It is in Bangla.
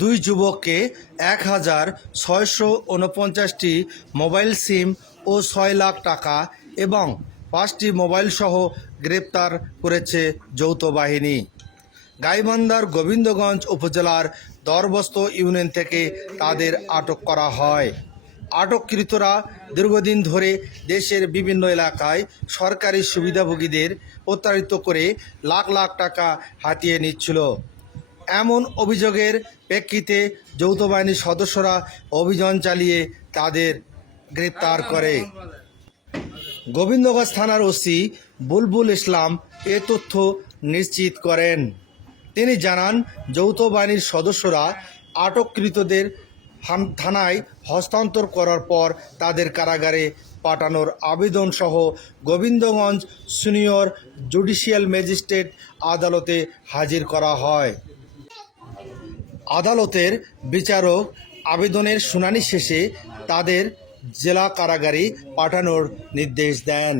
দুই যুবককে এক হাজার ছয়শো উনপঞ্চাশটি মোবাইল সিম ও ছয় লাখ টাকা এবং পাঁচটি মোবাইল সহ গ্রেপ্তার করেছে যৌথ বাহিনী। গাইবান্ধার গোবিন্দগঞ্জ উপজেলার দরবস্ত ইউনিয়ন থেকে তাদের আটক করা হয়। আটককৃতরা দীর্ঘদিন ধরে দেশের বিভিন্ন এলাকায় সরকারি সুবিধাভোগীদের প্রতারিত করে লাখ লাখ টাকা হাতিয়ে নিচ্ছিল। এমন অভিযোগের প্রেক্ষিতে যৌথ বাহিনীর সদস্যরা অভিযান চালিয়ে তাদের গ্রেপ্তার করে। গোবিন্দগঞ্জ থানার ওসি বুলবুল ইসলাম এ তথ্য নিশ্চিত করেন। তিনি জানান যৌথ বাহিনীর সদস্যরা আটককৃতদের থানায় হস্তান্তর করার পর তাদের কারাগারে পাঠানোর আবেদন সহ গোবিন্দগঞ্জ সিনিয়র জুডিশিয়াল ম্যাজিস্ট্রেট আদালতে হাজির করা হয়। আদালতের বিচারক আবেদনের শুনানি শেষে তাদের জেলা কারাগারে পাঠানোর নির্দেশ দেন।